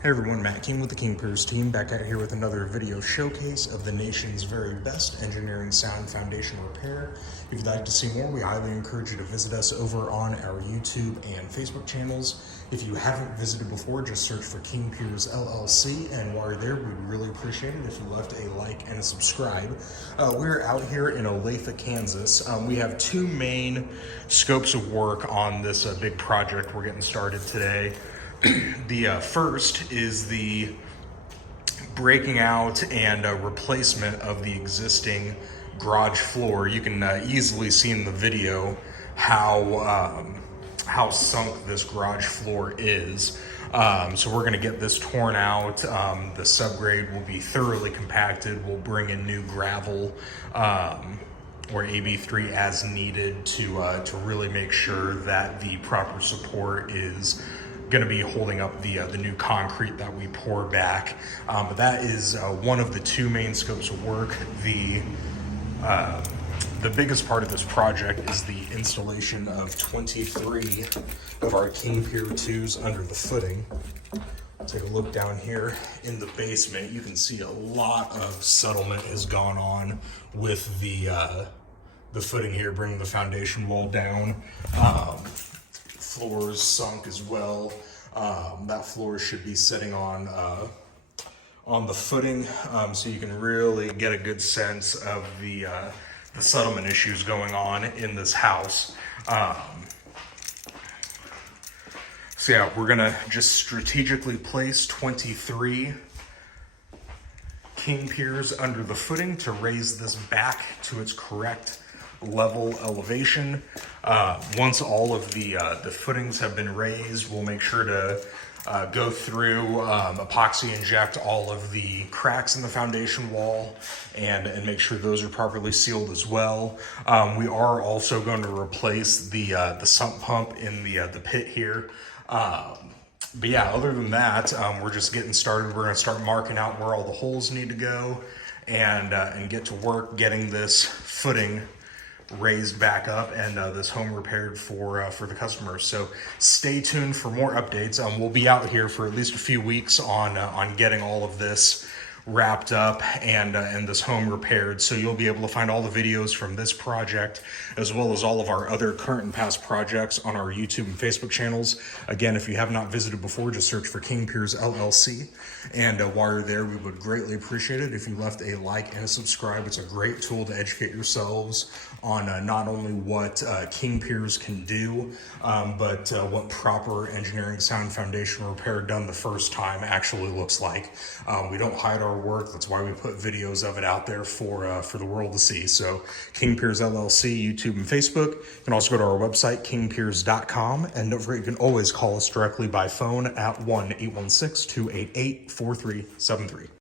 Hey everyone, Matt King with the King Piers team, back out here with another video showcase of the nation's very best engineering sound foundation repair. If you'd like to see more, we highly encourage you to visit us over on our YouTube and Facebook channels. If you haven't visited before, just search for King Piers LLC, and while you're there, we'd really appreciate it if you left a like and a subscribe. We're out here in Olathe, Kansas. We have two main scopes of work on this big project we're getting started today. The first is the breaking out and replacement of the existing garage floor. You can easily see in the video how sunk this garage floor is. So we're going to get this torn out. The subgrade will be thoroughly compacted. We'll bring in new gravel or AB3 as needed to really make sure that the proper support is going to be holding up the new concrete that we pour back. But that is one of the two main scopes of work. The biggest part of this project is the installation of 23 of our King Pier IIs under the footing. Take a look down here in the basement. You can see a lot of settlement has gone on with the footing here, bringing the foundation wall down. Floors sunk as well. That floor should be sitting on the footing, so you can really get a good sense of the settlement issues going on in this house. So yeah, we're gonna just strategically place 23 King Piers under the footing to raise this back to its correct level elevation. Once all of the footings have been raised, we'll make sure to go through, epoxy inject all of the cracks in the foundation wall and make sure those are properly sealed as well. We are also going to replace the sump pump in the pit here. But yeah, other than that, we're just getting started. We're going to start marking out where all the holes need to go and get to work getting this footing raised back up and this home repaired for the customers. So stay tuned for more updates. We'll be out here for at least a few weeks on getting all of this wrapped up and this home repaired. So you'll be able to find all the videos from this project as well as all of our other current and past projects on our YouTube and Facebook channels. Again, if you have not visited before, just search for King Piers LLC. And while you're there, we would greatly appreciate it if you left a like and a subscribe. It's a great tool to educate yourselves on not only what King Piers can do, but what proper engineering sound foundation repair done the first time actually looks like. We don't hide our work. That's why we put videos of it out there for the world to see. So King Piers LLC, YouTube and Facebook. You can also go to our website, kingpiers.com. And don't forget, you can always call us directly by phone at 1-816-288-4373.